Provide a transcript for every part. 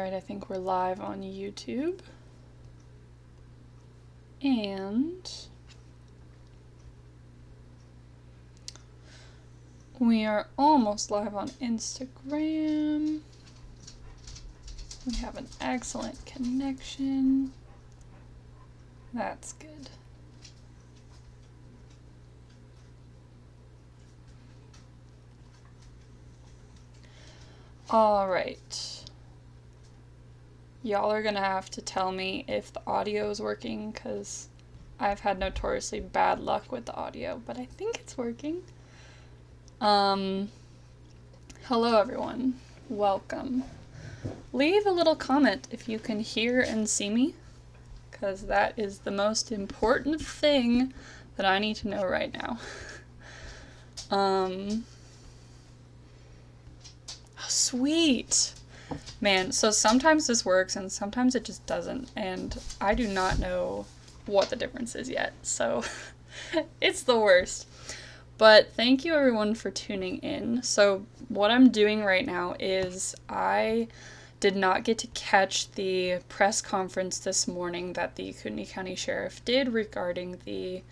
Alright, I think we're live on YouTube. And we are almost live on Instagram. We have an excellent connection. That's good. Alright. Y'all are gonna have to tell me if the audio is working, because I've had notoriously bad luck with the audio, but I think it's working. Hello everyone. Welcome. Leave a little comment if you can hear and see me, because that is the most important thing that I need to know right now. Sweet. Man, so sometimes this works and sometimes it just doesn't, and I do not know what the difference is yet, so it's the worst. But thank you everyone for tuning in. So what I'm doing right now is I did not get to catch the press conference this morning that the Kootenai County Sheriff did regarding the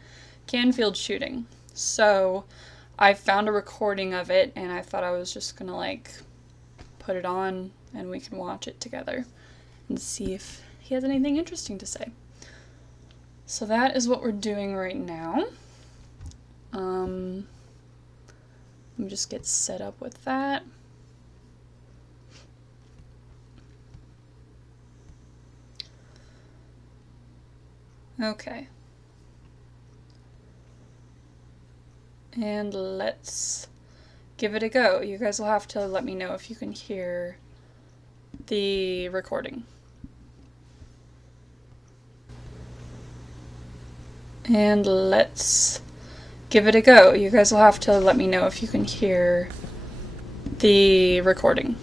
Canfield shooting. So I found a recording of it and I thought I was just gonna like put it on and we can watch it together and see if he has anything interesting to say. So that is what we're doing right now. Let me just get set up with that. Okay. And let's give it a go. You guys will have to let me know if you can hear the recording. And let's give it a go. You guys will have to let me know if you can hear the recording.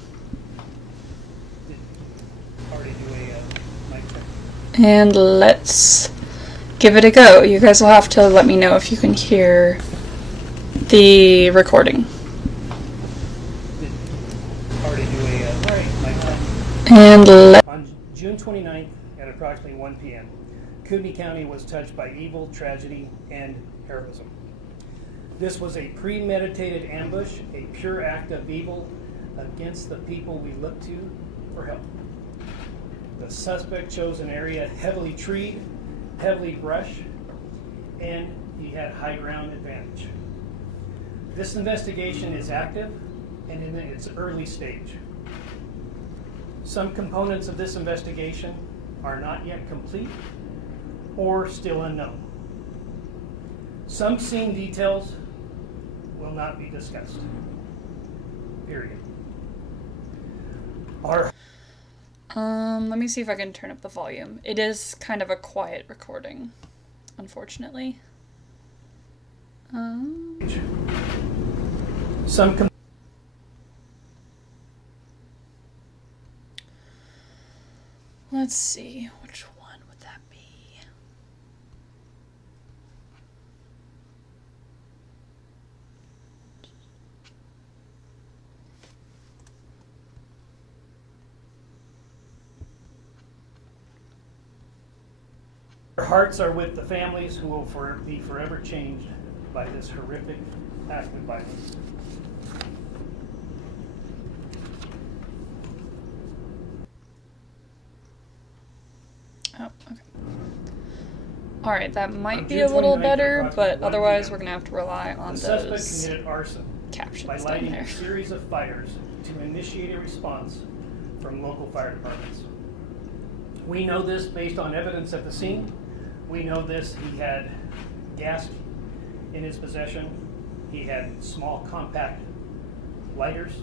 And let's give it a go. You guys will have to let me know if you can hear the recording. And on June 29th at approximately 1 p.m., Kootenai County was touched by evil, tragedy, and heroism. This was a premeditated ambush, a pure act of evil against the people we look to for help. The suspect chose an area heavily treed, heavily brushed, and he had high ground advantage. This investigation is active and in its early stage. Some components of this investigation are not yet complete or still unknown. Some scene details will not be discussed. Period. let me see if I can turn up the volume. It is kind of a quiet recording, unfortunately. Let's see, which one would that be? Our hearts are with the families who will be forever changed by this horrific act of violence. Oh, okay. Alright, that might be a little better, but otherwise we're going to have to rely on the those suspect committed arson captions by down lighting there. a series of fires to initiate a response from local fire departments. We know this based on evidence at the scene. We know this, he had gas in his possession, he had small compact lighters,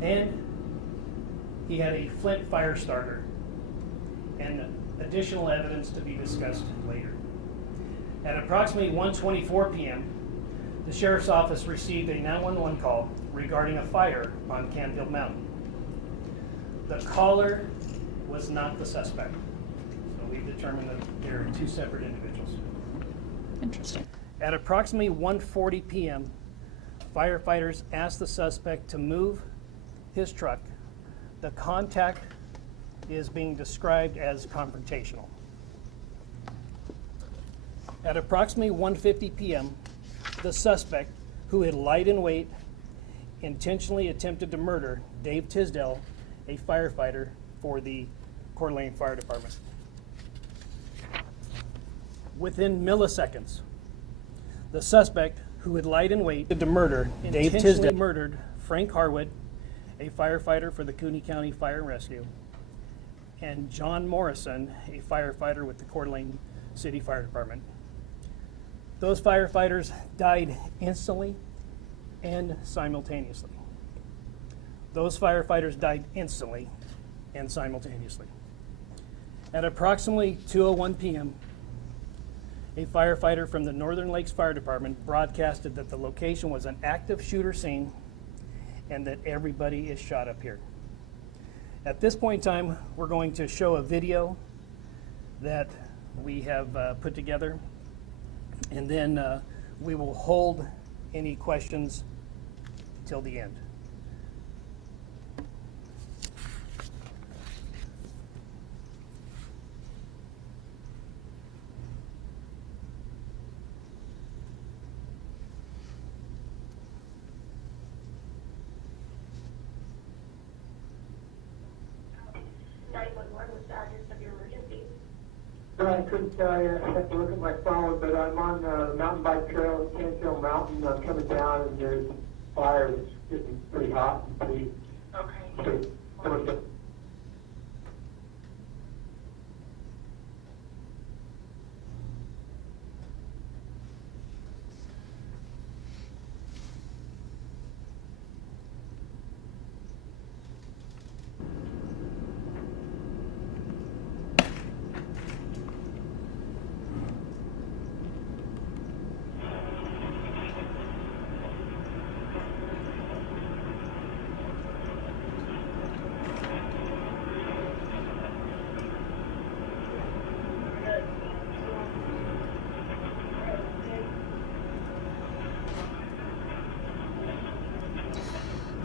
and he had a flint fire starter, and additional evidence to be discussed later. At approximately 1:24 p.m., the Sheriff's Office received a 911 call regarding a fire on Canfield Mountain. The caller was not the suspect. So we've determined that there are two separate individuals. Interesting. At approximately 1:40 p.m., firefighters asked the suspect to move his truck. The contact is being described as confrontational. At approximately 1:50 p.m., the suspect, who had lied in wait, intentionally attempted to murder Dave Tisdale, a firefighter for the Coeur d'Alene Fire Department. Within milliseconds, the suspect, who had lied in wait to murder Dave Tisdale, murdered Frank Harwood, a firefighter for the Kootenai County Fire and Rescue, and John Morrison, a firefighter with the Coeur d'Alene City Fire Department. Those firefighters died instantly and simultaneously. Those firefighters died instantly and simultaneously. At approximately 2:01 p.m., a firefighter from the Northern Lakes Fire Department broadcasted that the location was an active shooter scene and that everybody is shot up here. At this point in time, we're going to show a video that we have put together, and then we will hold any questions till the end. I couldn't tell you. I have to look at my phone, but I'm on the mountain bike trail at Canfield Mountain. I'm coming down, and there's fire. It's getting pretty hot and pretty. Okay.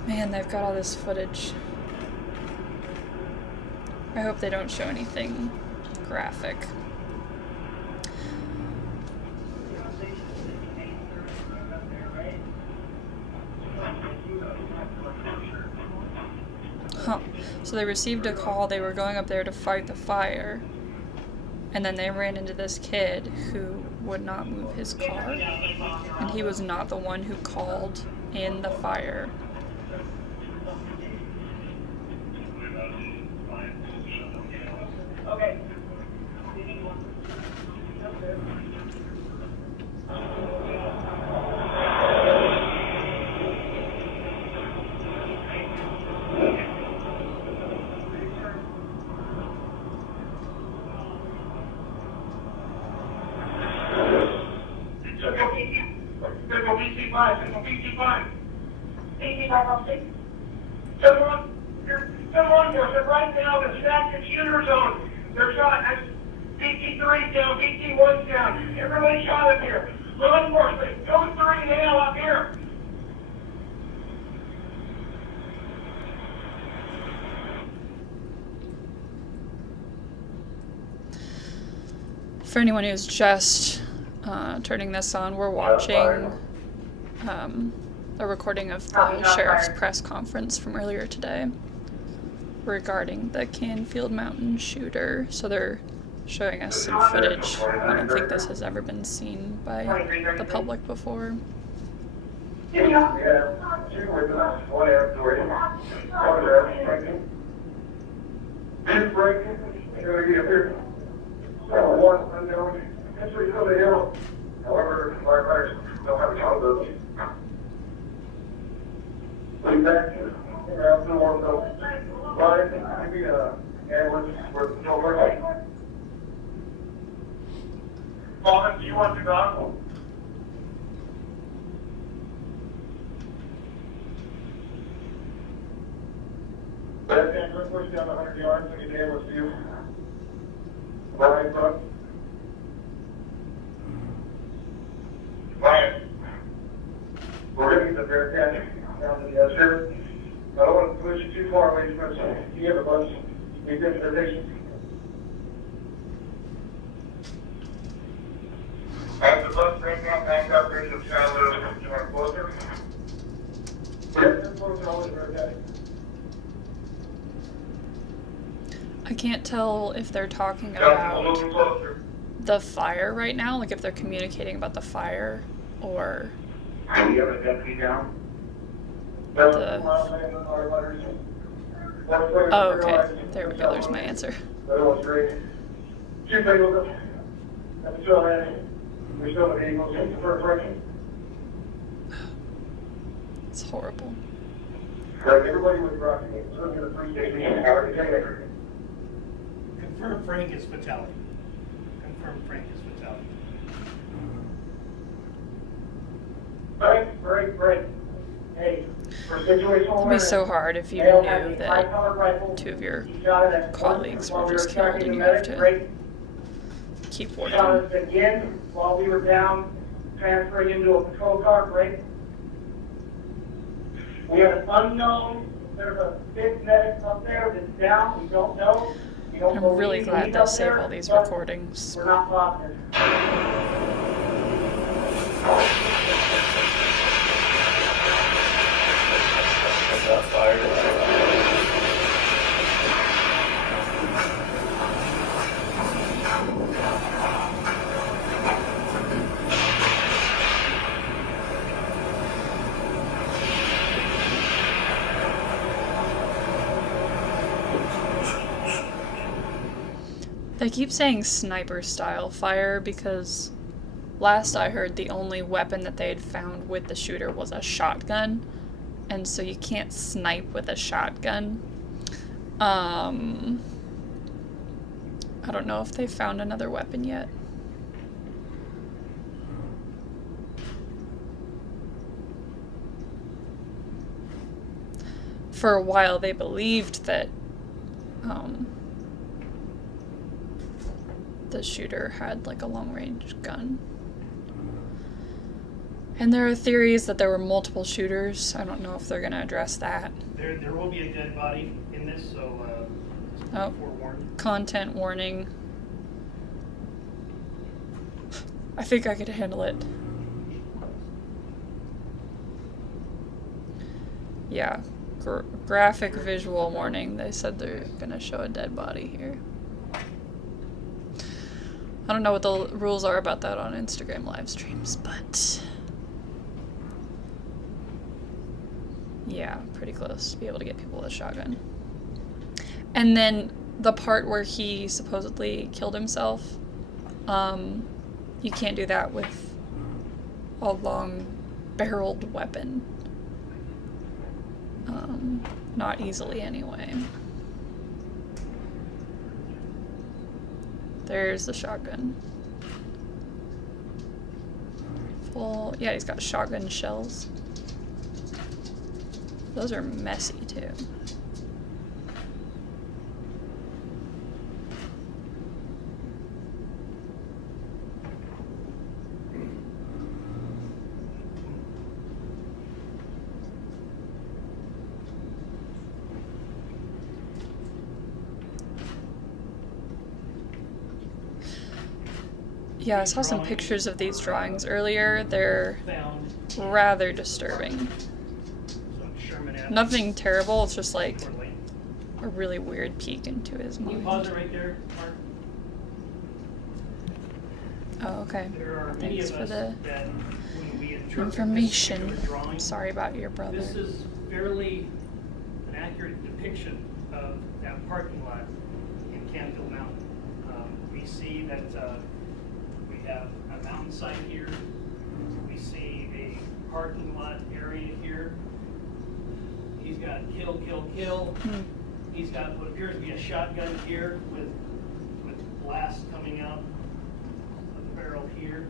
Man, they've got all this footage. I hope they don't show anything graphic. Huh. So they received a call, they were going up there to fight the fire, and then they ran into this kid who would not move his car, and he was not the one who called in the fire. Okay. Right now, the active shooter zone. They're shot. BT3's down, BT1's down. Everybody shot up here. Law enforcement, go 3 now up here. For anyone who's just turning this on, we're watching a recording of the sheriff's press conference from earlier today regarding the Canfield Mountain shooter. So they're showing us some footage. I don't think this has ever been seen by the public before. Yeah. However, firefighters don't have accountability. Leave that around the warm though. Ryan, maybe ambulance for the patrol car. Vaughn, do you want to go? That tank, let's push down 100 yards and get the ambulance to you. Ryan, front. Ryan, we're going to get the bear catch down to the sheriff. I don't want to push you too far away from us. You have a bunch Is this position? As the bus right now, back up into the shadow, you want closer? Yes, closer, always very good. I can't tell if they're talking Just a about little closer. the fire right now, like if they're communicating about the fire or Do we have a deputy down? the... Oh, okay. There we go. There's my answer. That was great. Chief Eagles, that's still in. We're still at Eagles, for correction. It's horrible. Right, everybody was rocking it. So to the police station, how are you taking it? Confirmed Frank is fatality. Confirmed Frank is fatality. Right. Hey, for situational It'd be awareness, so hard if you male knew has a that high-powered rifle. two of your He shot it at colleagues while were we just killed tracking and the you have medic. to Great. keep Shot working. us again while we were down, transferring into a patrol car, right? We have an unknown, there's a fifth medic up there that's down, we don't know. We don't I'm really believe glad he's they up save there, all these but recordings. we're not positive. That fire. They keep saying sniper style fire because last I heard the only weapon that they had found with the shooter was a shotgun, and so you can't snipe with a shotgun. I don't know if they found another weapon yet. For a while they believed that the shooter had like a long-range gun. And there are theories that there were multiple shooters. I don't know if they're going to address that. There will be a dead body in this, so Oh. forewarned. Content warning. I think I could handle it. Yeah. Graphic visual warning. They said they're going to show a dead body here. I don't know what the rules are about that on Instagram live streams, but yeah, pretty close to be able to get people with a shotgun. And then the part where he supposedly killed himself, you can't do that with a long-barreled weapon. Not easily anyway. There's the shotgun. Full, yeah, he's got shotgun shells. Those are messy too. Yeah, I saw some pictures of these drawings earlier. They're Found rather disturbing. some Sherman Avenue. Nothing terrible, it's just like Court Lane. a really weird peek into his Can you pause it mind. right there, Mark? Oh, okay. There are many Thanks of for us the that when we interpret information. this particular drawing, Sorry about your brother. this is fairly an accurate depiction of that parking lot in Canfield Mountain. We see that we have a mountainside here. We see a parking lot area here. He's got kill, kill, kill. Hmm. He's got what appears to be a shotgun here with blast coming out of the barrel here.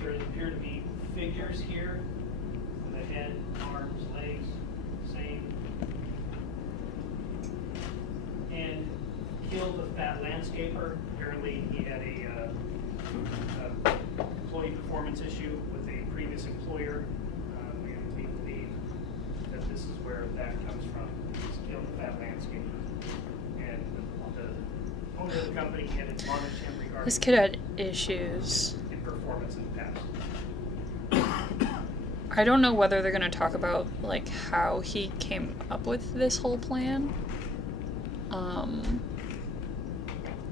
There appear to be figures here, the head, arms, legs, same. And killed the fat landscaper. Apparently he had a employee performance issue with a previous employer. We believe that this is where that comes from. It's killed that landscape. And the owner of the company had admonished him regarding This kid had issues. in performance in the past. I don't know whether they're gonna talk about like how he came up with this whole plan.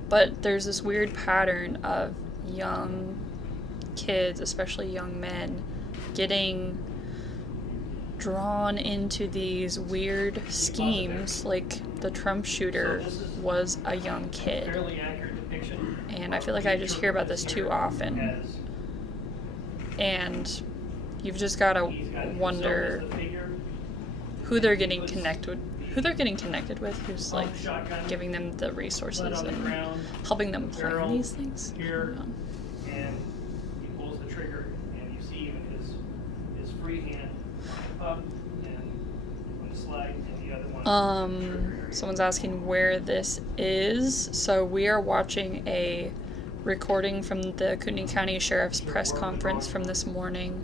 But there's this weird pattern of young kids, especially young men, getting drawn into these weird schemes. Like the Trump shooter was a young kid. Fairly accurate depiction. And I feel like I just hear about this too often. And you've just gotta wonder who they're getting connected with, who's like giving them the resources and helping them plan these things. Here, and he pulls the trigger, and you see even his free hand up and on the slide, and the other one. Someone's asking where this is. So we are watching a recording from the Kootenai County Sheriff's press conference from this morning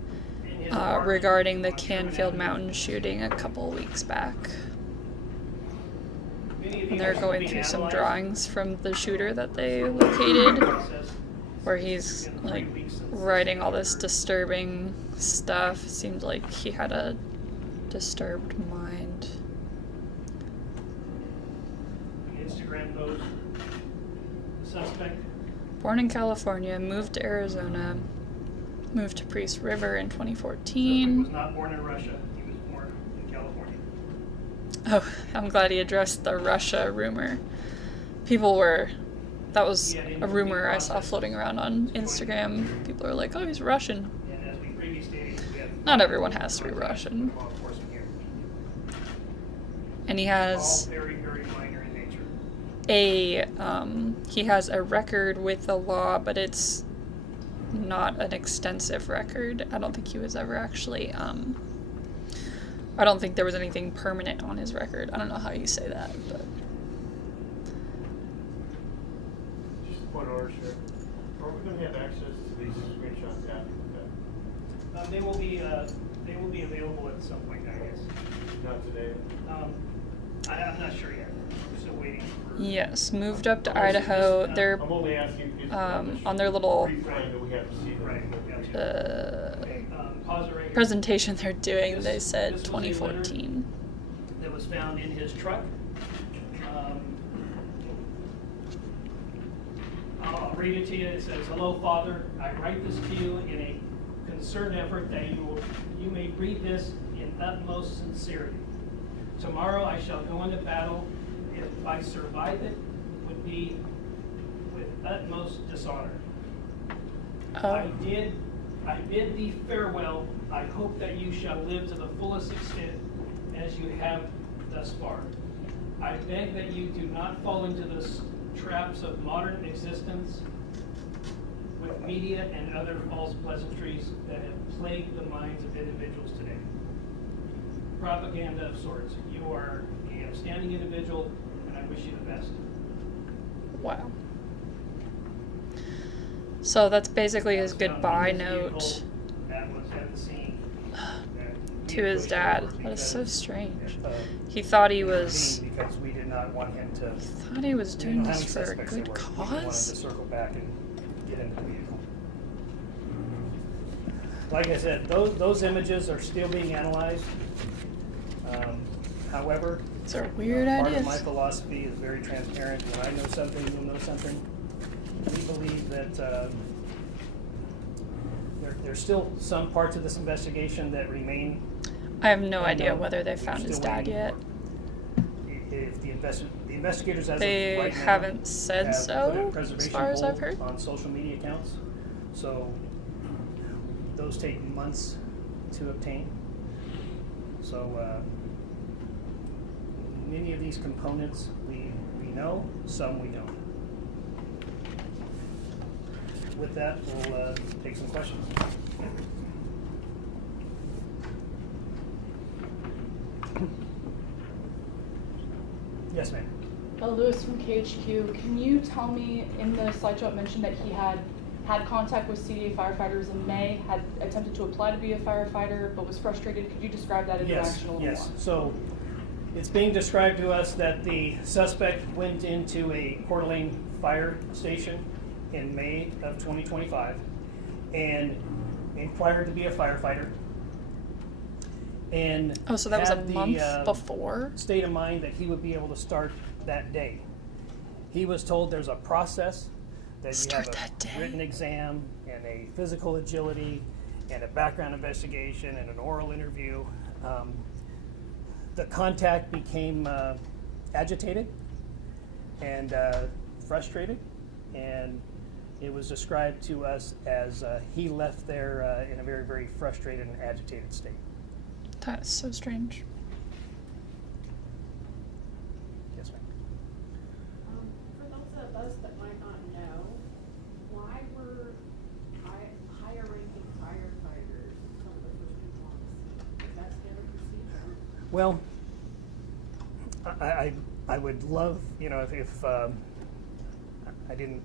regarding the Canfield Mountain shooting a couple weeks back. And they're going through some drawings from the shooter that they located, where he's like writing all this disturbing stuff. Seemed like he had a disturbed mind. Instagram post. Suspect. Born in California, moved to Arizona, moved to Priest River in 2014. He was not born in Russia. He was born in California. Oh, I'm glad he addressed the Russia rumor. That was a rumor I saw floating around on Instagram. People are like, oh, he's Russian. And as we previously stated, we have Not everyone has to be Russian. law enforcement here. And he All has very, very minor in nature. he has a record with the law, but it's not an extensive record. I don't think he was ever actually, I don't think there was anything permanent on his record. I don't know how you say that, but. Just point of order, Sheriff. Are we going to have access to these screenshots after that? They will be available at some point, I guess. Not today? I'm not sure yet. We're still waiting for... Yes, moved up to Idaho. They're I'm only asking because on their little that we have to see them. Right, gotcha. Okay, pause it right here. presentation they're doing. They said This was a letter 2014. that was found in his truck. I'll read it to you. It says, "Hello, Father. I write this to you in a concerned effort that you may read this in utmost sincerity. Tomorrow I shall go into battle. If I survive it, would be with utmost dishonor. I bid thee farewell. I hope that you shall live to the fullest extent as you have thus far. I beg that you do not fall into the traps of modern existence with media and other false pleasantries that have plagued the minds of individuals today. Propaganda of sorts. You are an outstanding individual, and I wish you the best." Wow. So that's basically his That was found goodbye in his note vehicle that was at the scene. to his dad. That is so strange. He thought he was Because we did not want him to... thought he was we doing didn't know how this many for a suspects there good were. We wanted to cause. circle back and get into the vehicle. Like I said, those images are still being analyzed. However, These are weird part of ideas. my philosophy is very transparent. When I know something, you'll know something. We believe that there's still some parts of this investigation that remain. I have no unknown. idea whether they We're found his still dad waiting yet. for- If the investigators as They of right now haven't said have so, put a as preservation far as I've hold heard. on social media accounts, so those take months to obtain. So many of these components we know, some we don't. With that, we'll take some questions. Yes, ma'am. Lewis from KHQ. Can you tell me, in the slideshow it mentioned that he had had contact with CDA firefighters in May, had attempted to apply to be a firefighter, but was frustrated. Could you describe that interaction a little more? So it's being described to us that the suspect went into a Coeur d'Alene fire station in May of 2025 and inquired to be a firefighter. And Oh, so that was a had the, month before? state of mind that he would be able to start that day. He was told there's a process that Start you have that day? a written exam and a physical agility and a background investigation and an oral interview. The contact became agitated and frustrated, and it was described to us as he left there in a very, very frustrated and agitated state. That's so strange. Yes, ma'am. For those of us that might not know, why were higher ranking firefighters some of the first people on the scene? Is that standard procedure? Well, I would love, if I didn't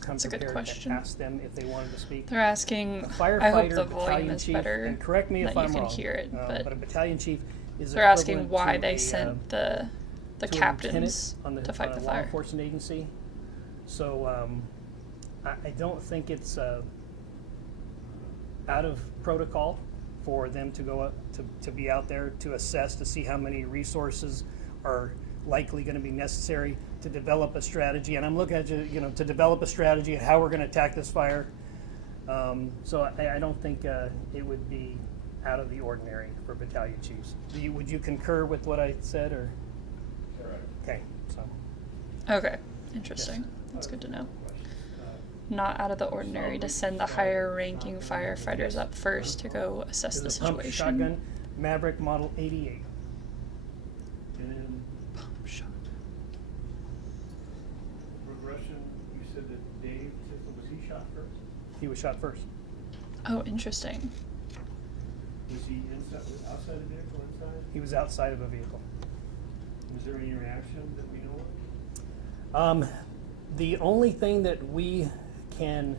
come That's a good prepared question. to ask them if they wanted to speak. They're asking, A I firefighter, hope the volume battalion is chief, better, and correct me that if you I'm can wrong, hear it, but a battalion chief is they're asking equivalent why to they a, sent the to a captains lieutenant on to fight the law fire. enforcement agency. So I don't think it's out of protocol for them to go up to be out there to assess to see how many resources are likely going to be necessary to develop a strategy. And I'm looking at to develop a strategy of how we're going to attack this fire. So I don't think it would be out of the ordinary for battalion chiefs. Would you concur with what I said, or? Correct. Okay, so. Okay, interesting. That's good to know. Not out of the ordinary to send the higher ranking firefighters up first to go assess the This is a pump situation. shotgun, Maverick Model 88. And Pump shot. progression, you said that Dave Tisdale, was he shot first? He was shot first. Oh, interesting. Was he inside, outside the vehicle, inside? He was outside of a vehicle. Was there any reaction that we know of? The only thing that we can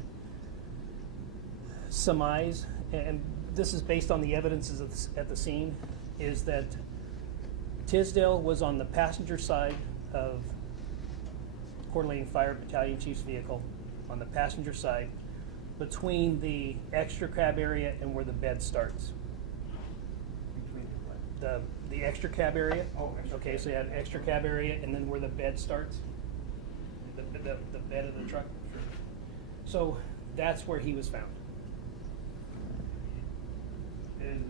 surmise, and this is based on the evidences at the scene, is that Tisdale was on the passenger side of Coeur d'Alene Fire Battalion Chief's vehicle, on the passenger side, between the extra cab area and where the bed starts. Between the what? The extra cab area. Oh, extra Okay, cab. so you had extra cab area and then where the bed starts, the bed of the truck. So that's where he was found. And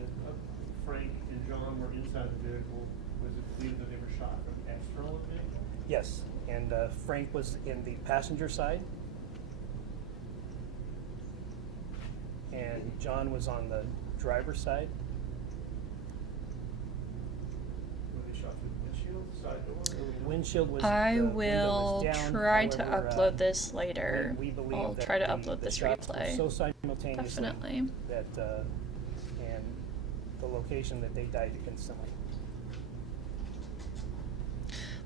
Frank and John were inside the vehicle. Was it believed that they were shot from external of the vehicle? Yes, and Frank was in the passenger side, and John was on the driver's side. Were they shot through the windshield, side door? Windshield was. I the window will was down, try to however, upload this later. we believe I'll that try to the upload this shots were replay. so simultaneously Definitely. that and the location that they died instantly.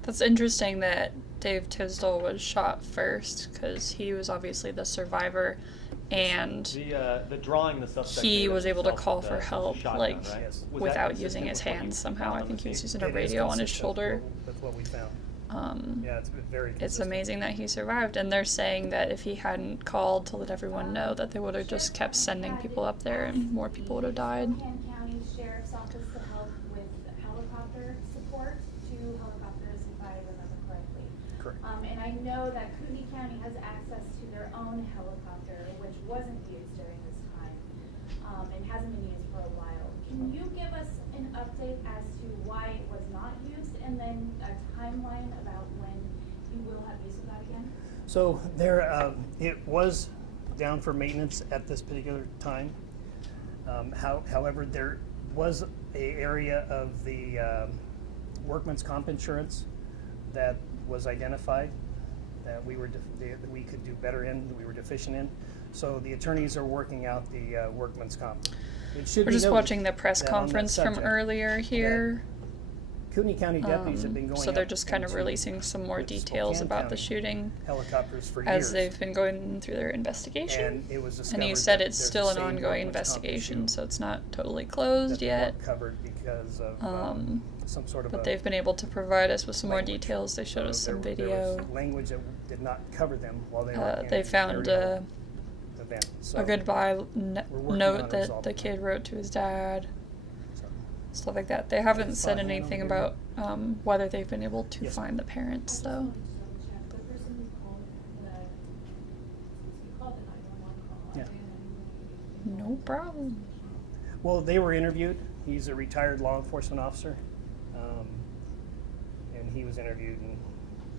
That's interesting that Dave Tisdale was shot first because he was obviously the survivor, and The drawing the suspect he made was of able to himself call with for the help, shotgun, like right? Yes. Was that without consistent using his with what you hands somehow. found I on think the he was scene? using a It is radio on his consistent shoulder. with what we found. Yeah, it's very It's consistent. amazing that he survived, and they're saying that if he hadn't called to let everyone know, that they would have just kept sending people up there and more people would have died. Kootenai County Sheriff's Office to help with helicopter support, 2 helicopters, if I remember correctly. Correct. And I know that Kootenai County has access to their own helicopter, which wasn't used during this time, and hasn't been used for a while. Can you give us an update as to why it was not used, and then a timeline about when you will have use of that again? So there, it was down for maintenance at this particular time. However, there was an area of the workman's comp insurance that was identified that we could do better in, that we were deficient in. So the attorneys are working out the workman's comp. It should We're be just noted watching the press that on that conference from subject, earlier here. Kootenai County deputies have been going So they're up just kind of into releasing some more with details Spokane about the County shooting helicopters for as years. they've been going through their investigation. And it was And discovered he said that it's there's still the an same ongoing workman's comp investigation, issue so it's not totally that closed they yet. weren't covered because of some sort of But a they've been able to provide us with some more language. details. They showed us some There video. was language that did not cover them while they were in They the found area event. So, a goodbye we're working on note that resolving the that. kid wrote to his dad, so. stuff like that. They haven't It's said fine, anything I don't agree. about whether they've been able to Yes. find the parents, I just though. wanted to double check. The person who called you called the 911 call. Yeah. Are they in any way No problem. Well, they were interviewed. He's a retired law enforcement officer, and he was interviewed, and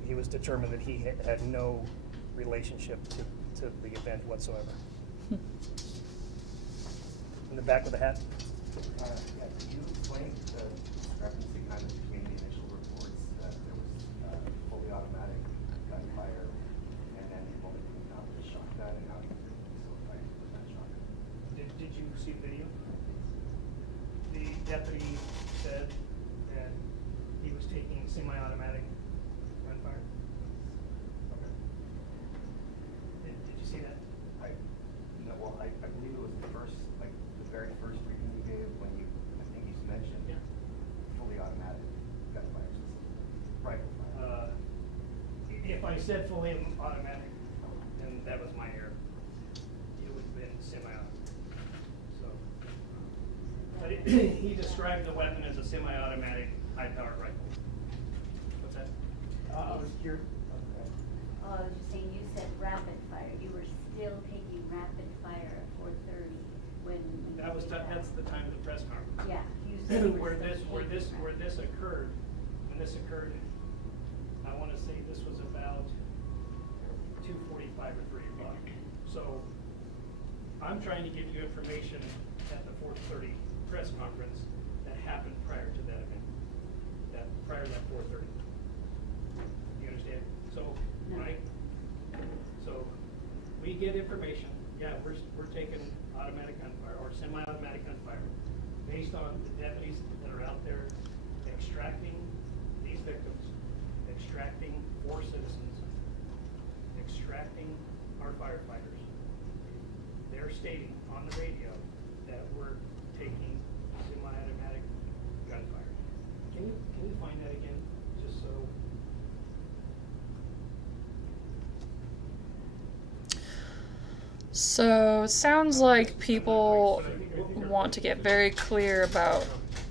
he was determined that he had no relationship to the event whatsoever. In the back with the hat. Yeah, can you explain the discrepancy kind of between the initial reports that there was fully automatic gunfire and then the woman coming out with a shotgun and how you were still fighting with that shotgun? Did you see the video? The deputy said that he was taking semi-automatic gunfire. Okay. Did you see that? I believe it was the very first briefing you gave when I think you mentioned Yeah. fully automatic gunfire system, rifle fire. If I said fully automatic, then that was my error. It would have been semi-automatic. So, but he described the weapon as a semi-automatic, high-powered rifle. What's that? I was here. Okay. I was just saying, you said rapid fire. You were still taking rapid fire at 4:30 when. That was that's the time of the press conference. Yeah, you said you where were still this taking occurred, when this occurred, I want to say this was about 2:45 or 3 o'clock. So I'm trying to give you information at the 4:30 press conference that happened prior to that event. Prior to that 4:30. You understand? So No. so we get information. Yeah, we're taking automatic gunfire or semi-automatic gunfire based on the deputies that are out there extracting these victims, extracting 4 citizens, extracting our firefighters. They're stating on the radio that we're taking semi-automatic gunfire. Can you find that again, just so? So it sounds like people want to get very clear about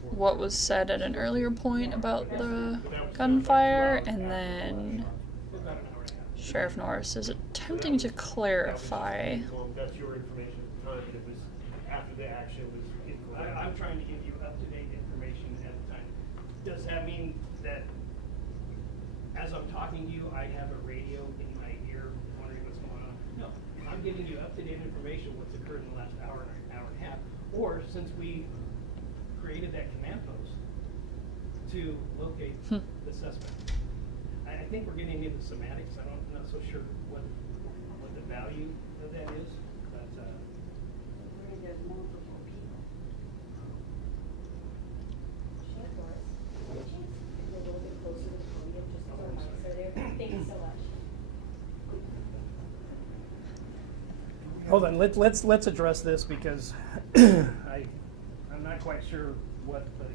what was said at an earlier point about the gunfire, and then About an hour and a half. Sheriff Norris is attempting to clarify. That's your information at the time, but it was after the action was incorrect. I'm trying to give you up-to-date information at the time. Does that mean that as I'm talking to you, I have a radio in my ear wondering what's going on? No, I'm giving you up-to-date information, what's occurred in the last hour and a half, or since we created that command post to locate the suspect. I think we're getting into semantics. I'm not so sure what the value of that is, but Where there's multiple people. Sheriff Norris, would you chance to get a little bit closer to the podium, just so our I'm mics sorry. are there? Thank you so much. hold on. Let's address this because I'm not quite sure what the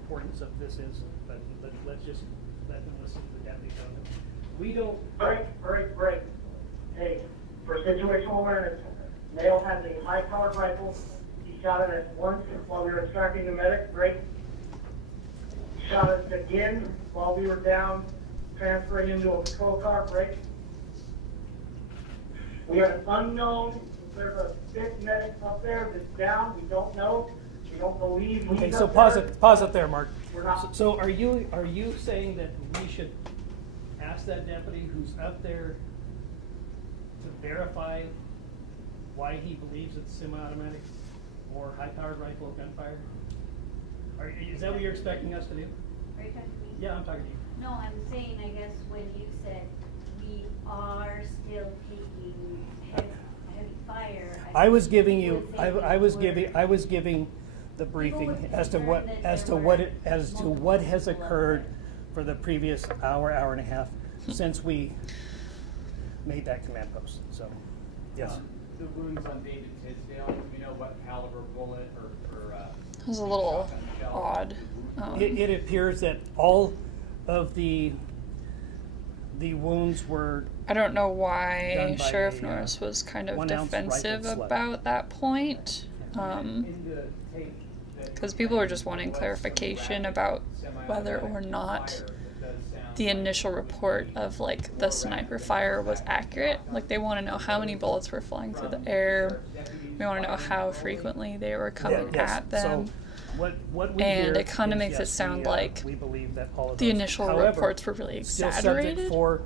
importance of this is, but let's just let them listen to the deputy tell them. We don't. Break. Hey, for situational awareness, male has a high-powered rifle. He shot at us once while we were extracting the medic. Break. Shot us again while we were down, transferring into a patrol car. Break. We are unknown. There's a fifth medic up there that's down. We don't know. We don't believe. Okay, he's so up pause there. it. Pause it there, Mark. We're not. So are you saying that we should ask that deputy who's up there to verify why he believes it's semi-automatic or high-powered rifle gunfire? Is that what you're expecting us to do? Are you talking to me? Yeah, I'm talking to you. No, I'm saying, I guess, when you said we are still taking heavy fire. I was giving you. was saying I was we giving. were. I was giving the briefing were as to concerned that as there to were what has multiple occurred people for the previous hour and a half since we made that command post. So, yes. The wounds on David Tisdale, do we know what caliber bullet or It was a little odd. It appears that all of the wounds were. I don't know done why by Sheriff a, Norris was kind of 1 ounce defensive rifled slug. about that point. in the tape that Because people are just wanting clarification about whether or not the initial report of like the sniper fire was accurate. Like they want to know how many bullets were flying through the air. We want to know how frequently they were coming Yes. at them. So what we And hear it kind of is, makes yes, it sound like we believe that all of the those. initial However, reports were really still subject exaggerated. for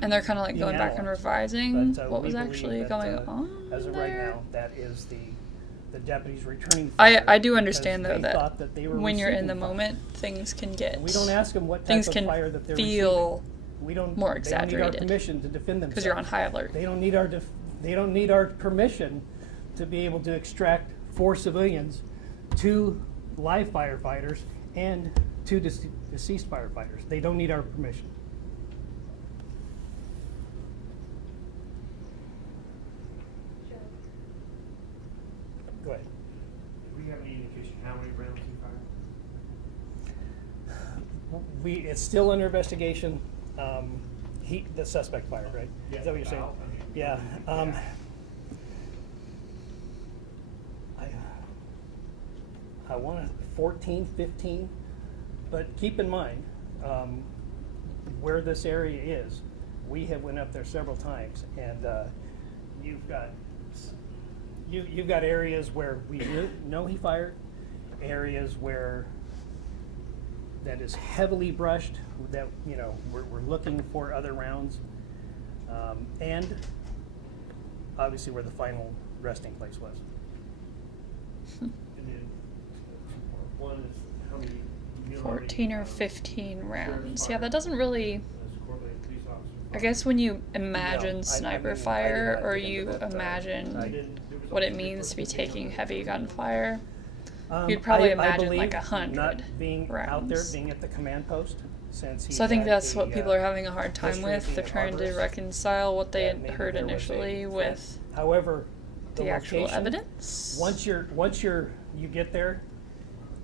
And they're kind of like being going back and analyzed. revising But, what we was believe actually that, going on as of there. right now, that is the deputies returning. I fire do because understand though they thought that they were when you're in receiving the fire. moment, things can get We don't ask them what type things of can fire that they're feel receiving. We don't. more They don't need our exaggerated permission to defend themselves. because you're on high alert. They don't need our. They don't need our permission to be able to extract 4 civilians, 2 live firefighters, and 2 deceased firefighters. They don't need our permission. Go ahead. Do we have any indication how many rounds he fired? It's still under investigation. The suspect fired, right? Yeah, Is that what you're saying? Val, I mean, Yeah. I want to 14, 15, but keep in mind where this area is. We have went up there several times, and you've got areas where we know he fired, areas where that is heavily brushed, that we're looking for other rounds, and obviously where the final resting place was. And then, one is how many. you know, how many, 14 or 15 rounds. Yeah, fire that doesn't really. as coordinated police officer I guess when you imagine No, I sniper mean, I fire, did not or get into you that, imagine I didn't- there was what it also means to be reports that taking they heavy were- gunfire, you'd probably imagine believe like 100 not being out there, rounds. being at the command post, since he So I think had that's a, what people are having a hard time history of with. being They're an trying to arborist, reconcile what they that had maybe heard there was a initially threat. with However, the actual location, evidence. Once you get there,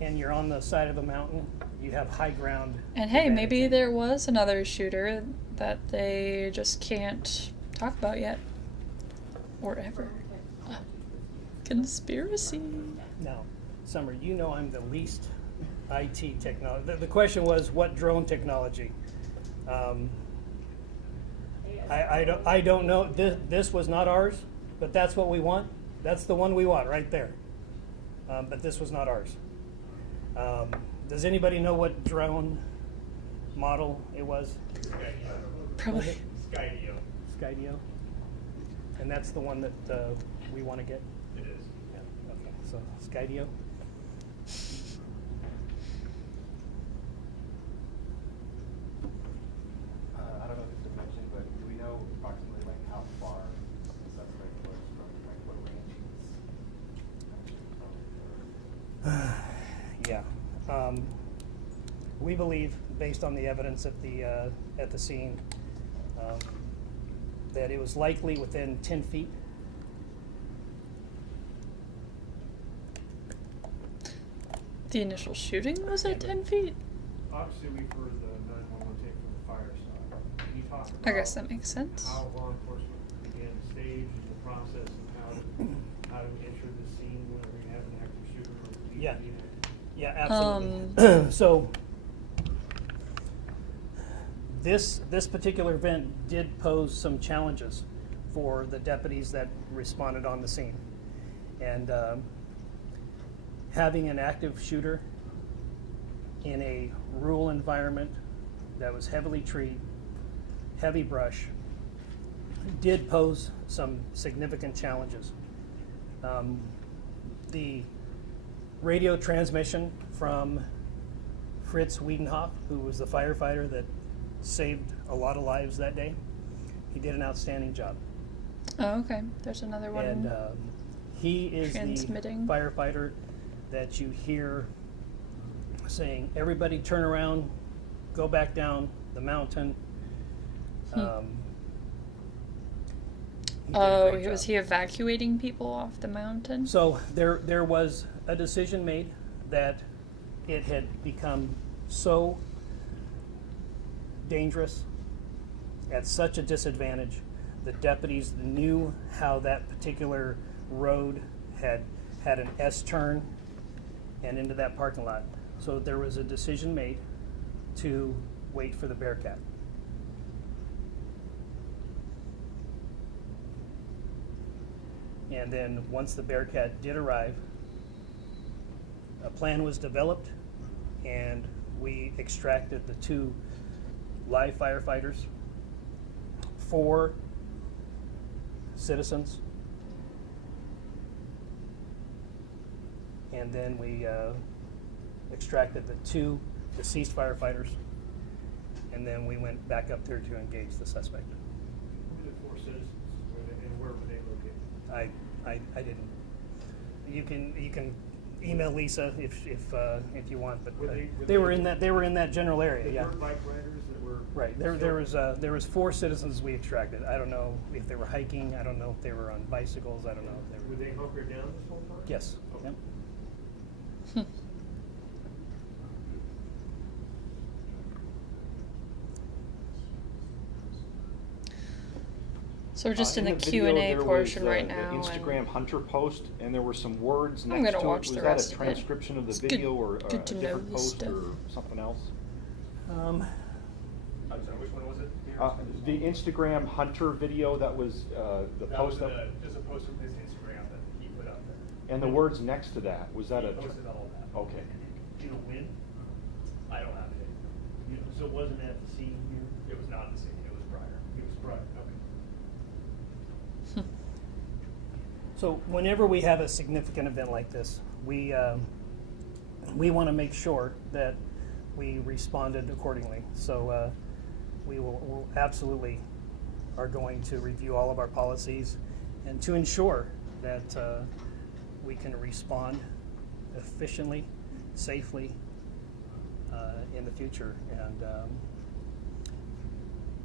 and you're on the side of a mountain, you have high ground. And hey, maybe advantage. there was another shooter that they just can't talk about yet. Or ever. Conspiracy. Now, Summer, you know I'm the least IT technology. The question was what drone technology. I don't know. This was not ours, but that's what we want. That's the one we want right there. But this was not ours. Does anybody know what drone model it was? Probably. Skydio. Skydio. And that's the one that we want to get? It is. Yeah. Okay. So Skydio. I don't know if it's been mentioned, but do we know approximately like how far the suspect was from like what range he was from? Yeah. We believe, based on the evidence at the scene, that it was likely within 10 feet. The initial shooting was at 10 feet? Obviously, we've heard the 911 tape from the fire side. Can you talk about I guess that makes sense. how law enforcement began the stage and the process and how to enter the scene whenever you have an active shooter or police Yeah. being active? Yeah, absolutely. So this particular event did pose some challenges for the deputies that responded on the scene, and having an active shooter in a rural environment that was heavily treed, heavy brush, did pose some significant challenges. The radio transmission from Fritz Wiedenhoff, who was the firefighter that saved a lot of lives that day, he did an outstanding job. Oh, okay. There's another one. And he is the transmitting. firefighter that you hear saying, everybody turn around, go back down the mountain. Oh, was he evacuating people off the mountain? So there was a decision made that it had become so dangerous, at such a disadvantage. The deputies knew how that particular road had an S-turn and into that parking lot. So there was a decision made to wait for the Bearcat. And then once the Bearcat did arrive, a plan was developed, and we extracted the 2 live firefighters, 4 citizens, and then we extracted the 2 deceased firefighters, and then we went back up there to engage the suspect. Who were the 4 citizens, and where were they located? I didn't. You can email Lisa if you want, but they were in that general area. They Yeah. weren't bike riders that were. Right. There was 4 citizens we extracted. I don't know if they were hiking. I don't know if they were on bicycles. I don't know if they were. Were they hunkered down this whole time? Yes. Okay. Yep. So we're just in the the video, Q&A there portion was, right the now. Instagram Hunter post, and there were some words I'm next gonna to watch it. the Was rest that of a it. transcription of the It's video good- or a good to know different this post stuff. or something else? I'm sorry, which one was it? The Instagram Hunter video that was the post that, There's a post from his Instagram that he put up there. and the words next to that, was that He a? posted all that. Okay. Do you know when? I don't have it. So it wasn't at the scene here? It was not the same, it was prior. It was prior, okay. So whenever we have a significant event like this, we want to make sure that we responded accordingly. So we'll absolutely are going to review all of our policies and to ensure that we can respond efficiently, safely in the future. And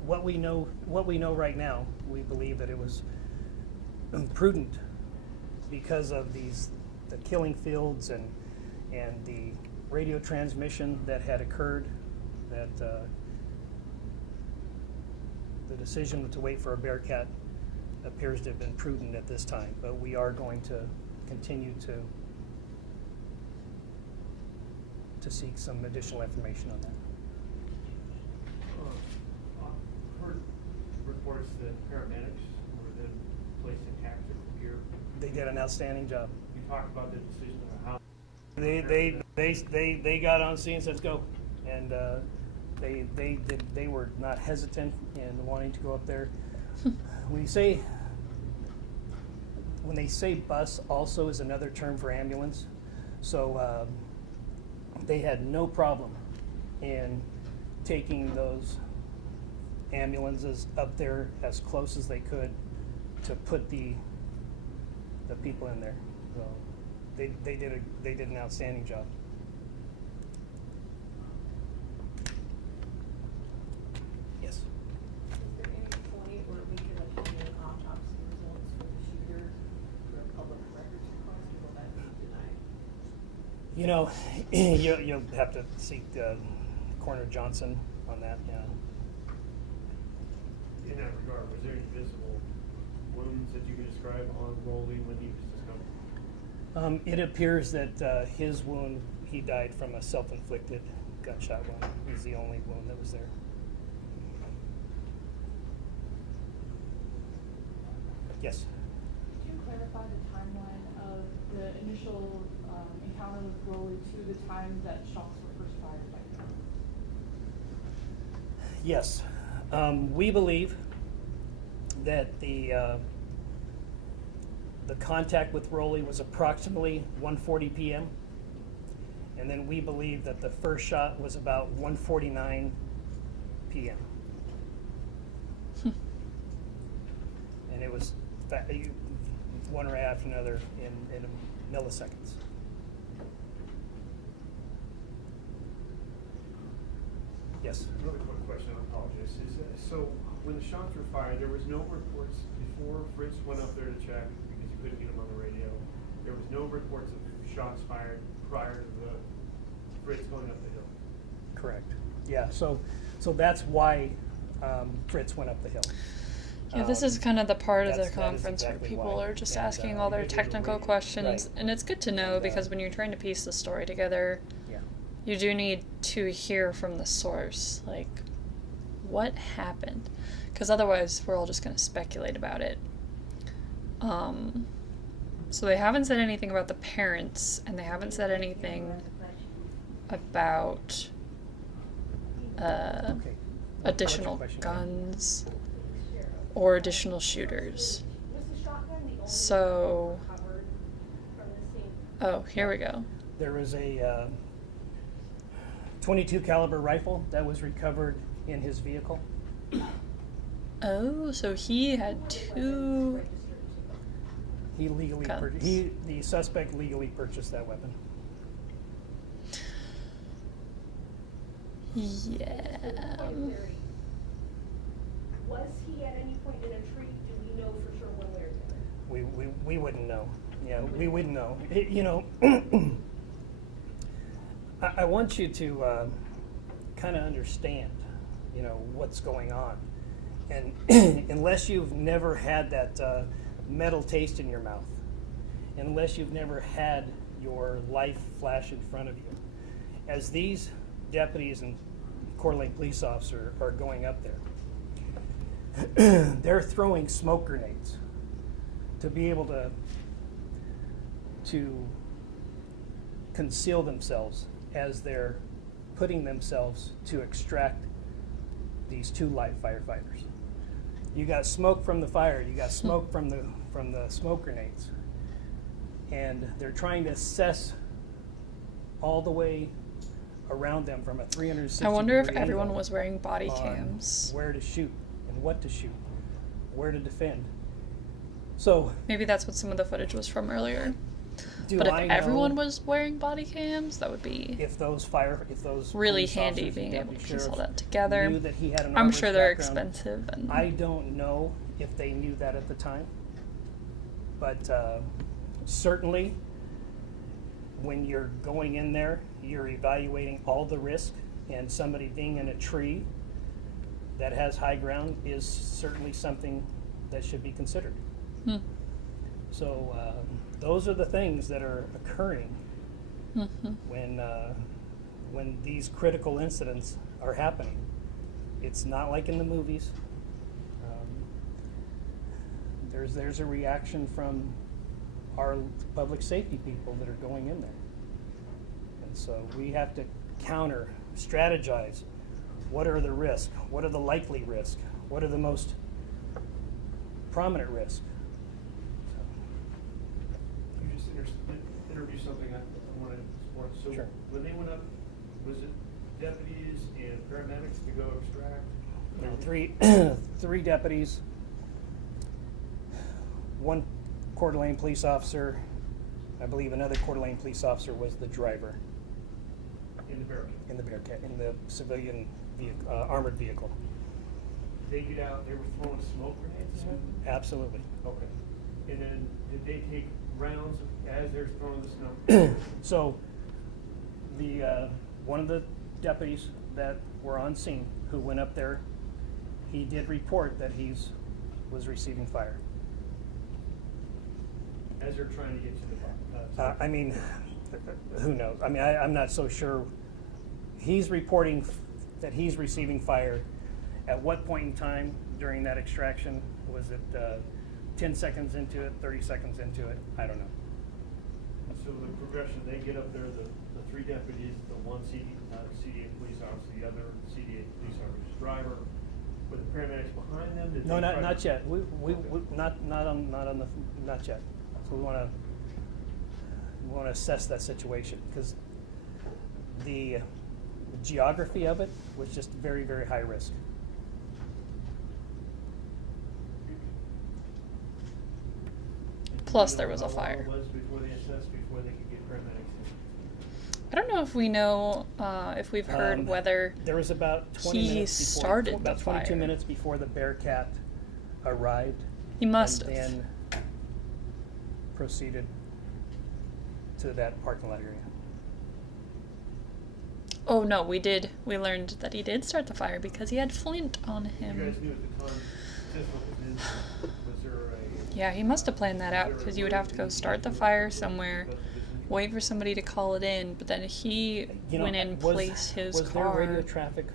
what we know right now, we believe that it was prudent because of the killing fields and the radio transmission that had occurred, that the decision to wait for a Bearcat appears to have been prudent at this time. But we are going to continue to seek some additional information on that. I've heard reports that paramedics were then placed in tactical gear. They did an outstanding job. You talked about the decision on how. They got on scene and said, let's go. And they were not hesitant in wanting to go up there. When they say bus also is another term for ambulance. So they had no problem in taking those ambulances up there as close as they could to put the people in there. So they did an outstanding job. Yes. Is there any point where we could obtain autopsy results for the shooter for a public records request, or will that be denied? You know, you'll have to seek Coroner Johnson on that. Yeah. In that regard, was there any visible wounds that you can describe on Rolly when he was discovered? It appears that his wound, he died from a self-inflicted gunshot wound. It was the only wound that was there. Yes. Could you clarify the timeline of the initial encounter with Rolly to the time that shots were first fired by him? Yes. We believe that the contact with Rolly was approximately 1:40 p.m. And then we believe that the first shot was about 1:49 p.m. And it was one right after another in milliseconds. Yes. Another quick question, I apologize. So when the shots were fired, there was no reports before Fritz went up there to check because he couldn't get him on the radio. There was no reports of shots fired prior to the Fritz going up the hill. Correct. Yeah. So that's why Fritz went up the hill. Yeah, this is kind of the part of the that is conference exactly where people why. are just And, asking all their they did technical radio. questions, Right. and it's good to know And, because when you're trying to piece the story together, Yeah. you do need to hear from the source, like, what happened? Because otherwise, we're all just going to speculate about it. So they haven't said anything about the parents, and they haven't said anything about Okay. additional Question. guns or additional shooters. So, oh, here we go. There was a 22 caliber rifle that was recovered in his vehicle. Oh, so he had two. He legally Guns. the suspect legally purchased that weapon. Yeah. Was he at any point in a tree? Do we know for sure one way or the other? We wouldn't know. Yeah, we wouldn't know. You know, I want you to kind of understand, you know, what's going on. And unless you've never had that metal taste in your mouth, unless you've never had your life flash in front of you, as these deputies and Coeur d'Alene police officer are going up there, they're throwing smoke grenades to be able to conceal themselves as they're putting themselves to extract these two live firefighters. You got smoke from the fire, you got smoke from the smoke grenades, and they're trying to assess all the way around them from a 360 I wonder if degree everyone angle was wearing body on cams. where to shoot and what to shoot, where to defend. So Maybe that's what some of the footage was from earlier. do But if I know everyone was wearing body cams, that would be if those really police handy officers being and able to deputy piece all sheriffs that together. knew that he had an I'm armorist sure they're background. expensive. And I don't know if they knew that at the time, but certainly when you're going in there, you're evaluating all the risk, and somebody being in a tree that has high ground is certainly something that should be considered. So those are the things that are occurring when these critical incidents are happening. It's not like in the movies. There's a reaction from our public safety people that are going in there. And so we have to counter, strategize. What are the risks? What are the likely risks? What are the most prominent risks? You just interviewed something I wanted to explore. So Sure. when they went up, was it deputies and paramedics to go extract? There were three deputies, one Coeur d'Alene police officer. I believe another Coeur d'Alene police officer was the driver In the barricade? in the civilian vehicle, armored vehicle. They get out, they were throwing smoke grenades at them? Absolutely. Okay. And then did they take rounds as they're throwing the smoke? So the one of the deputies that were on scene who went up there, he did report that was receiving fire. As they're trying to get to the I mean, who knows? I mean, I'm not so sure. He's reporting that he's receiving fire. At what point in time during that extraction? Was it 10 seconds into it, 30 seconds into it? I don't know. So the progression, they get up there, the three deputies, the one CDA police officer, the other CDA police officer's driver, with the paramedics behind them? Did No, they try not to- yet. We not yet. So we want to assess that situation because the geography of it was just very, very high risk. Plus Do you there know was a how long fire. it was before they assessed, before they could get paramedics in? I don't know if we know if we've heard whether there was about 20 he minutes before, started about the 22 fire. minutes before the Bearcat arrived. He must and have. then proceeded to that parking lot area. Oh no, we learned that he did start the fire because he had flint on You him. guys knew at the time, this was there a? Yeah, he must have planned that out because you would have to go start the fire somewhere, wait for somebody to call it in, but then he went in and placed his was there radio car traffic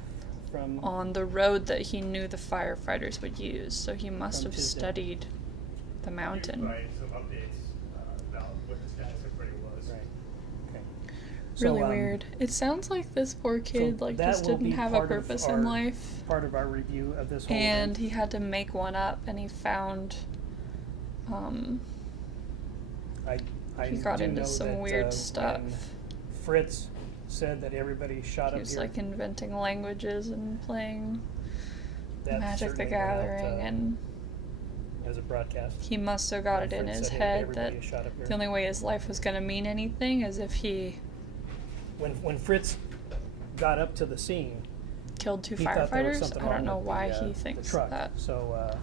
from on the road that he knew the firefighters would use, so he must From have Tisdale. studied the mountain. Right, some updates about what the status of Freddie was. Right. Okay. Really So, weird. It sounds like this poor kid like that just will didn't be have a part of purpose our- in life, Part of our review of this whole and event. he had to make one up, and he found I he got do into know some that, weird stuff. when Fritz said that everybody shot He up was here. like inventing languages and playing That Magic the certainly went out, Gathering, and as a broadcast. he must have got When it in Fritz his said, "Hey, head everybody that shot up here." the only way his life was going to mean anything is if he When Fritz got up to the scene, killed two he thought there was firefighters. something I don't wrong know with why the, he the thinks truck. that. So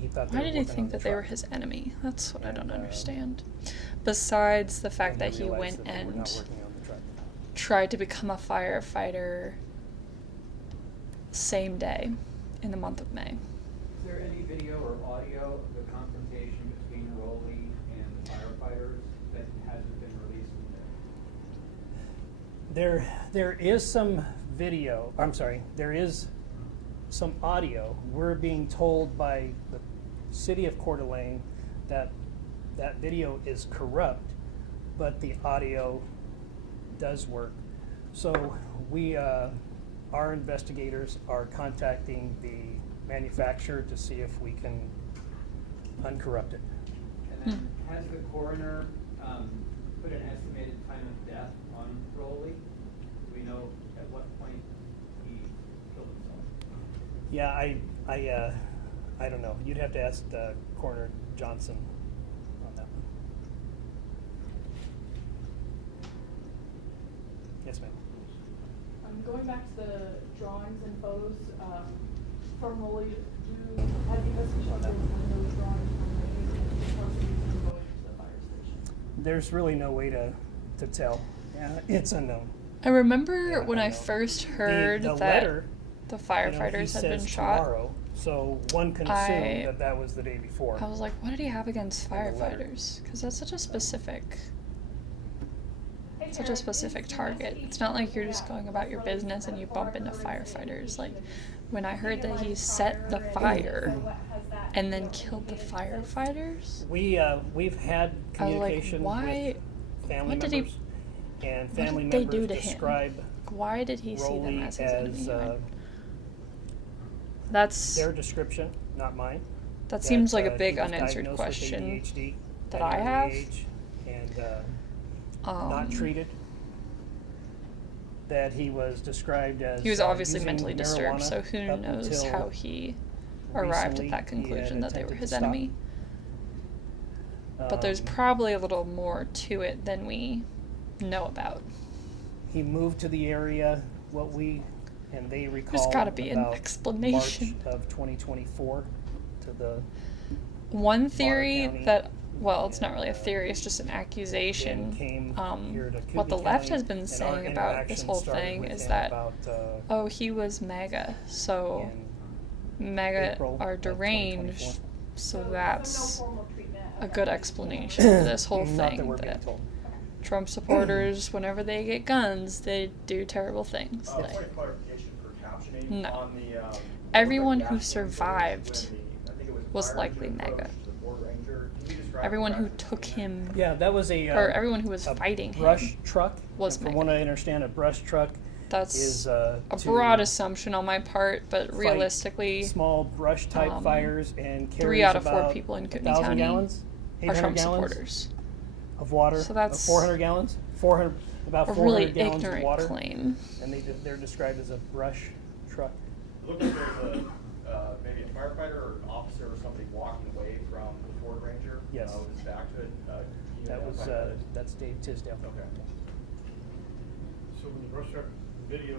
he thought. They Why were did he working on think the that they were truck. his enemy? That's what I don't And, understand. Besides the fact And that they he realized went that they were and not working on the truck. tried to become a firefighter same day in the month of May. Is there any video or audio of the confrontation between Rowley and the firefighters that hasn't been released yet? There is some video. I'm sorry. There is some audio. We're being told by the city of Coeur d'Alene that that video is corrupt, but the audio does work. So we, our investigators are contacting the manufacturer to see if we can uncorrupt it. And then has the coroner put an estimated time of death on Rowley? Do we know at what point he killed himself? Yeah, I don't know. You'd have to ask Coroner Johnson on that one. Yes, ma'am. Going back to the drawings and photos from Rowley, have you guys shown them those drawings from the going to the fire station? There's really no way to tell. Yeah, it's unknown. I remember Yeah, when I unknown. first heard the that letter, the he firefighters had been says shot. tomorrow, so one can assume that was the day before. I was like, what did he have against In the letter. firefighters? Because that's such a specific target. It's not like you're just going about your business and you bump into firefighters. Like, when I heard that he set the fire and then killed the firefighters, We've had I was like, communication why? with family What did he? members, and What family did they members do to him? describe Why did he see them Rowley as his enemy? as their description, not mine. That seems like a he big was unanswered diagnosed with question ADHD that at I an have. early age and not treated. That he was described as He was obviously using mentally disturbed, so marijuana who up knows until how he arrived recently. at that He had conclusion that they were attempted his to stop. enemy. But there's probably a little more to it than we know about. He moved to the area, what we and they recall. There's gotta be an about explanation. March of 2024 to the One theory County, that, well, it's not really a theory, it's just an accusation. came here to What the Kootenai left County, has been and our saying about this interaction whole started thing with is him that, about, oh, he was MAGA, so MAGA April are of deranged, 2024. so that's a good explanation for this whole Not that thing. we're being That told. Trump supporters, whenever they get guns, they do terrible things. Point Like, of clarification for captioning No. on the. Everyone like who the actual survived when the- I think it was fire likely engine MAGA. approached the Ford Ranger. Can you describe everyone the who practice took him, Yeah, that was a or everyone who was a fighting brush him, truck. was And from what I understand, a brush truck That's is a to broad assumption on my part, but fight realistically, small brush type um, fires and 3 carries out of 4 about people in Kootenai 1,000 County gallons, are 800 Trump gallons supporters. of water. So that's 400 gallons, 400 about A 400 really gallons of ignorant water. claim. And they're described as a brush truck. It looked like there was maybe a firefighter or an officer or somebody walking away from the Ford Ranger. Yes. With his back to it. Can you That was identify that? that's Dave Tisdale. Okay. So when the brush truck video.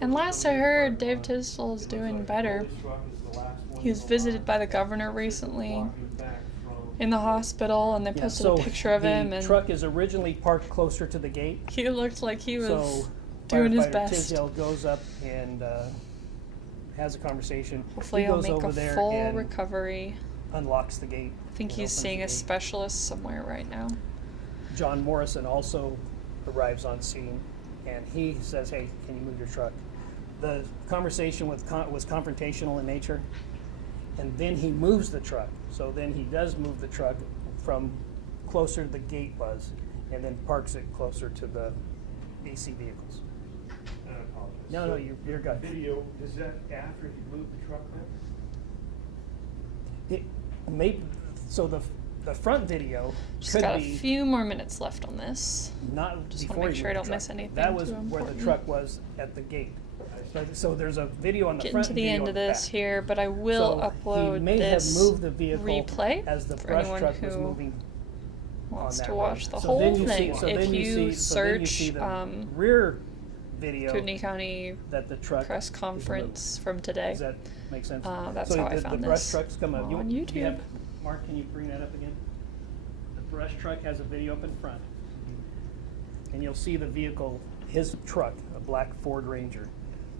And last I heard, Dave Tisdall is It looks doing like better. Crowley's truck is the last one He was in the visited line. by the governor recently Walking back from- in the hospital, and they Yeah, posted so a picture of him, the and truck is originally parked closer to the gate. he looked like he was So doing his firefighter best. Tisdale goes up and has a conversation. Hopefully He he'll goes make over a there full and recovery. unlocks the gate. I think and he's opens seeing the a gate. specialist somewhere right now. John Morrison also arrives on scene, and he says, "Hey, can you move your truck?" The conversation was confrontational in nature, and then he moves the truck. So then he does move the truck from closer to the gate was, and then parks it closer to the AC vehicles. I apologize. No, So you're good. Video, is that after he moved the truck back? It may, so the front video Just could got a be few more minutes left on this. not Just before wanna make he sure I moved don't the miss truck. anything That was too where the important. truck was at the gate. So there's a video on the Getting front to and the video end on of the this back. here, but I will So upload he may this have moved the vehicle replay as the for brush anyone truck was who moving wants on to that watch road. the So whole then you thing. see, so If then you see search the rear video Kootenai County that the truck press is conference moved. from today. Does that make sense? That's So how I the found brush this trucks come up. on You YouTube. have, Mark, can you bring that up again? The brush truck has a video up in front, and you'll see the vehicle, his truck, a black Ford Ranger,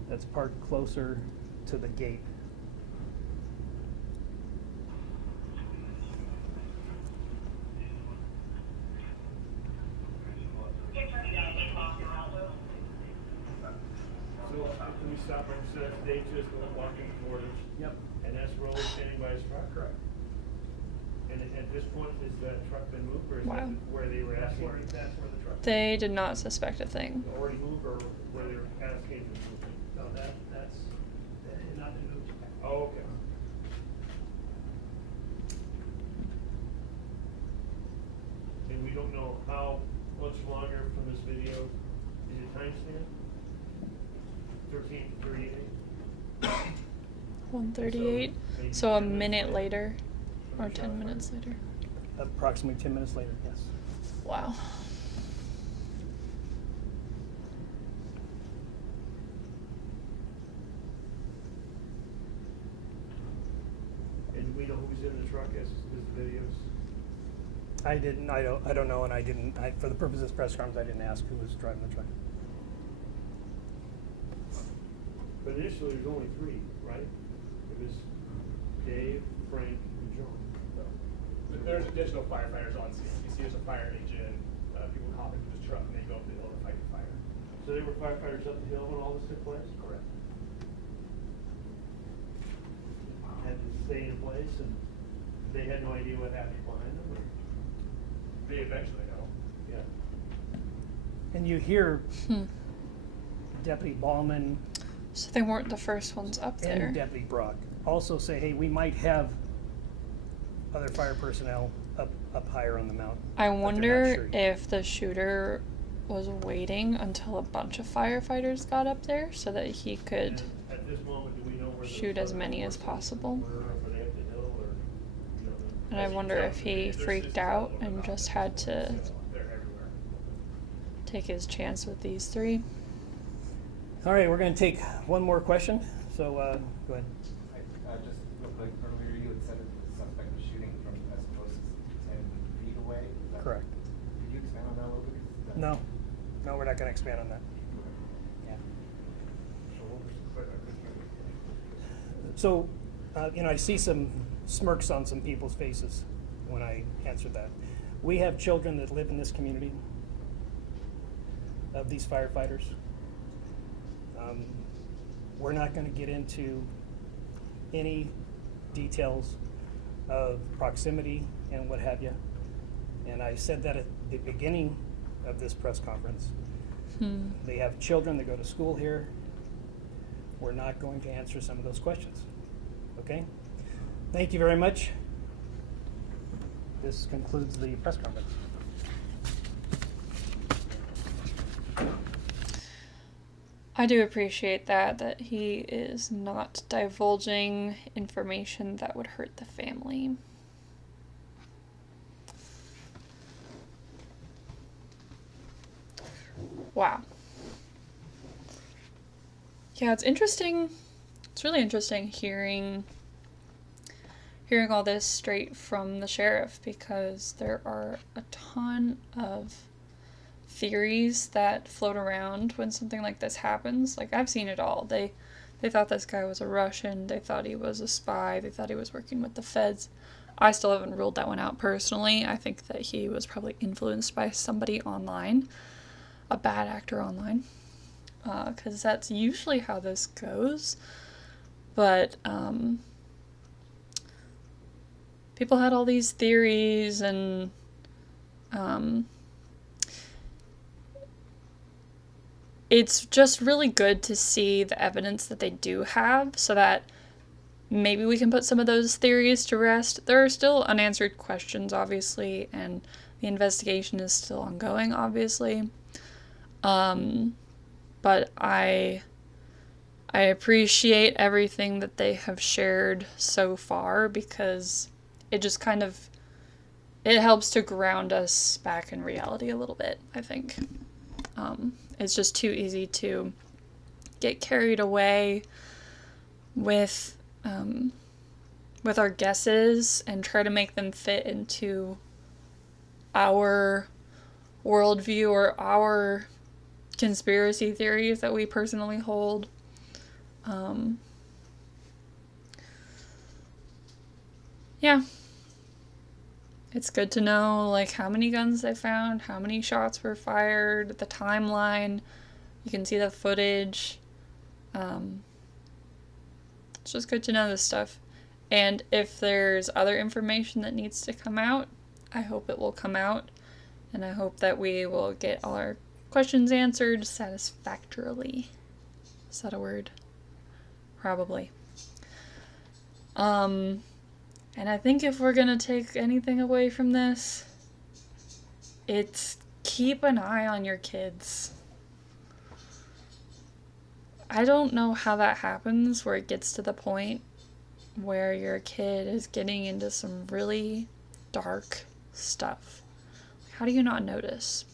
that's parked closer to the gate. So can we stop right there? So Dave just walking toward us. Yep. And that's Rolly standing by his truck? Correct. And at this point, is that truck been moved, or is Wow. that where they were asking? That's where the truck. They did not suspect a thing. Already moved, or where they were asking to move it? No, that had not been moved. Oh, okay. And we don't know how much longer from this video, is it timestamp? 13:38? 1:38. So a minute later, or 10 minutes later. Approximately 10 minutes later, yes. Wow. And we know who's in the truck as the videos? I don't know, and I didn't, for the purpose of this press conference, I didn't ask who was driving the truck. But initially, there's only three, right? It was Dave, Frank, and John. But there's additional firefighters on scene. You see there's a fire engine, people hop into the truck and they go up the hill to fight the fire. So they were firefighters up the hill when all this took place? Correct. Had to stay in place, and they had no idea what happened behind them, or? They eventually know. Yeah. And you hear Deputy Ballman So they weren't the first ones up there. and Deputy Brock also say, hey, we might have other fire personnel up higher on the mountain. I but they're not wonder sure yet. if the shooter was waiting until a bunch of firefighters got up there so that he could And at this moment, do we know where those shoot as other many as forces possible. were? Were they up the hill, or, you know, And I wonder if he freaked out and just had to They're everywhere. take his chance with these three. All right, we're going to take one more question. So go ahead. Just real quick, earlier you had said that the suspect was shooting from as close as 10 feet away. Is that- Correct. Could you expand on that a little bit? Is that- No, we're not going to expand on that. Yeah. So what was the question? So, I see some smirks on some people's faces when I answered that. We have children that live in this community of these firefighters. We're not going to get into any details of proximity and what have you. And I said that at the beginning of this press conference. They have children that go to school here. We're not going to answer some of those questions. Okay? Thank you very much. This concludes the press conference. I do appreciate that he is not divulging information that would hurt the family. Wow. Yeah, it's interesting. It's really interesting hearing all this straight from the sheriff, because there are a ton of theories that float around when something like this happens. Like, I've seen it all. They thought this guy was a Russian. They thought he was a spy. They thought he was working with the feds. I still haven't ruled that one out personally. I think that he was probably influenced by somebody online, a bad actor online, because that's usually how this goes. But people had all these theories, and it's just really good to see the evidence that they do have, so that maybe we can put some of those theories to rest. There are still unanswered questions, obviously, and the investigation is still ongoing, obviously. But I appreciate everything that they have shared so far, because it just kind of, it helps to ground us back in reality a little bit, I think. It's just too easy to get carried away with our guesses and try to make them fit into our worldview or our conspiracy theories that we personally hold. Yeah. It's good to know, like, how many guns they found, how many shots were fired, the timeline. You can see the footage. It's just good to know this stuff. And if there's other information that needs to come out, I hope it will come out. And I hope that we will get all our questions answered satisfactorily. Is that a word? Probably. And I think if we're gonna take anything away from this, it's keep an eye on your kids. I don't know how that happens, where it gets to the point where your kid is getting into some really dark stuff. How do you not notice?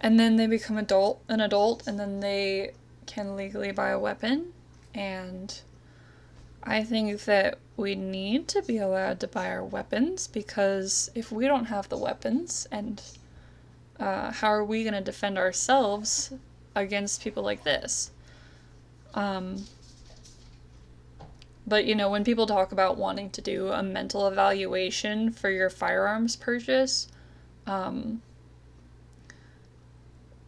And then they become an adult, and then they can legally buy a weapon. And I think that we need to be allowed to buy our weapons, because if we don't have the weapons, and how are we going to defend ourselves against people like this? But, you know, when people talk about wanting to do a mental evaluation for your firearms purchase,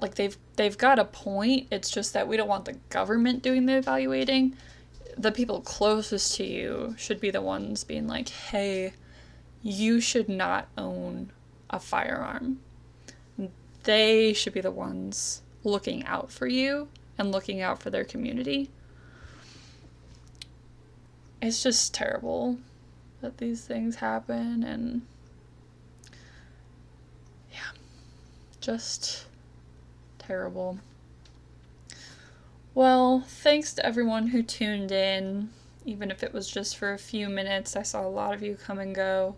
like, they've got a point. It's just that we don't want the government doing the evaluating. The people closest to you should be the ones being like, hey, you should not own a firearm. They should be the ones looking out for you and looking out for their community. It's just terrible that these things happen, and yeah, just terrible. Well, thanks to everyone who tuned in, even if it was just for a few minutes. I saw a lot of you come and go.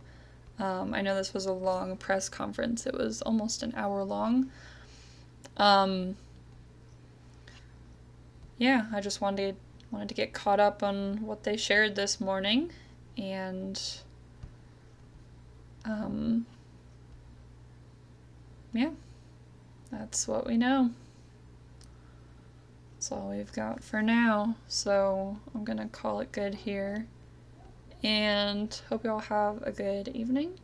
I know this was a long press conference. It was almost an hour long. Yeah, I just wanted to get caught up on what they shared this morning, and yeah, that's what we know. That's all we've got for now, so I'm gonna call it good here, and hope you all have a good evening.